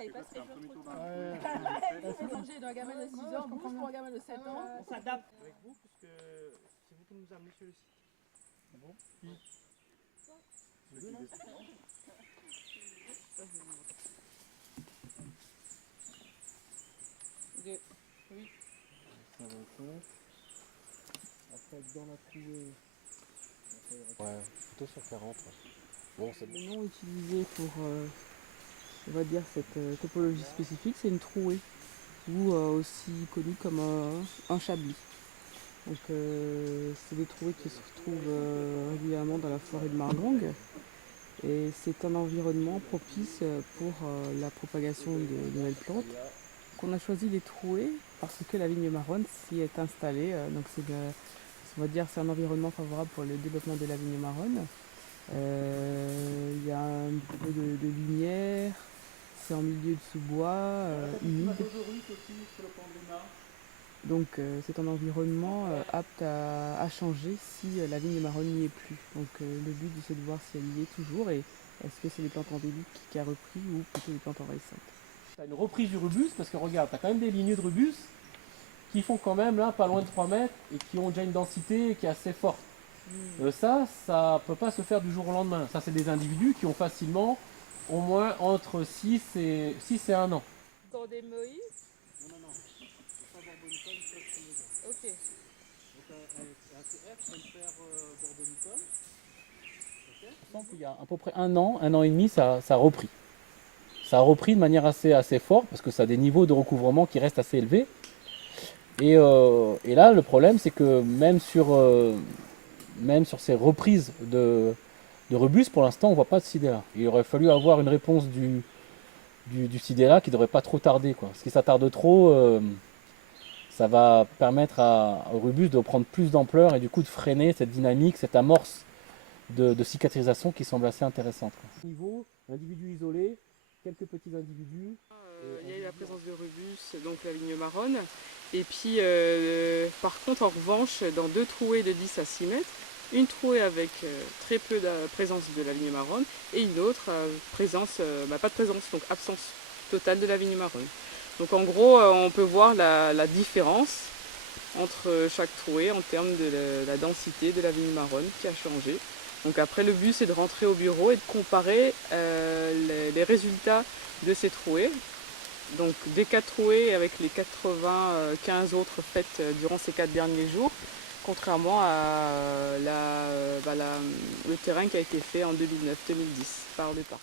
savais pas ce que je C'est manger d'un gamin de 6 ans, bouge pour un gamin de 7 ans. On s'adapte. Avec vous, puisque c'est vous qui nous amenez sur le site. Ah bon? Oui. 125. Après, dans la trouée. Ouais, plutôt sur 40. Bon, c'est bon. Le nom utilisé pour, on va dire, cette topologie spécifique, c'est une trouée, ou aussi connue comme un chablis. Donc, c'est des trouées qui se retrouvent régulièrement dans la forêt de Margongue. Et c'est un environnement propice pour la propagation de nouvelles plantes. On a choisi les trouées parce que la vigne marronne s'y est installée. Donc on va dire c'est un environnement favorable pour le développement de la vigne marronne. Il y a un peu de lumière, c'est en milieu de sous-bois, humide. Donc c'est un environnement apte à changer si la vigne marronne n'y est plus. Donc le but c'est de voir si elle y est toujours et est-ce que c'est des plantes endémiques qui a repris ou plutôt des plantes envahissantes. Tu as une reprise du rubus, parce que regarde, tu as quand même des lignées de rubus qui font quand même là pas loin de 3 mètres et qui ont déjà une densité qui est assez forte. Ça ne peut pas se faire du jour au lendemain. Ça, c'est des individus qui ont facilement au moins entre 6 et 1 an. Dans des Moïse. Non. Faut pas Borbonicum, c'est maison. Ok. Donc, ACF, elle faire Borbonicum. Je sens qu'il y a à peu près 1 an et demi, ça a repris. Ça a repris de manière assez forte parce que ça a des niveaux de recouvrement qui restent assez élevés. Et là, le problème, c'est que même sur ces reprises de rubus, pour l'instant, on ne voit pas de sidéra. Il aurait fallu avoir une réponse du sidéra qui ne devrait pas trop tarder, quoi. Parce que ça tarde trop, ça va permettre au rubus de prendre plus d'ampleur et du coup de freiner cette dynamique, cette amorce de cicatrisation qui semble assez intéressante, quoi. Niveau, individu isolé, quelques petits individus. Il y a eu la présence de rubus, donc la vigne marronne. Et puis, par contre, en revanche, dans 2 trouées de 10 à 6 mètres, une trouée avec très peu de présence de la vigne marronne et une autre présence, pas de présence, donc absence totale de la vigne marronne. Donc en gros, on peut voir la différence entre chaque trouée en termes de la densité de la vigne marronne qui a changé. Donc après, le but c'est de rentrer au bureau et de comparer les résultats de ces trouées. Donc des 4 trouées avec les 95 autres faites durant ces 4 derniers jours, contrairement à le terrain qui a été fait en 2009-2010 par le parc.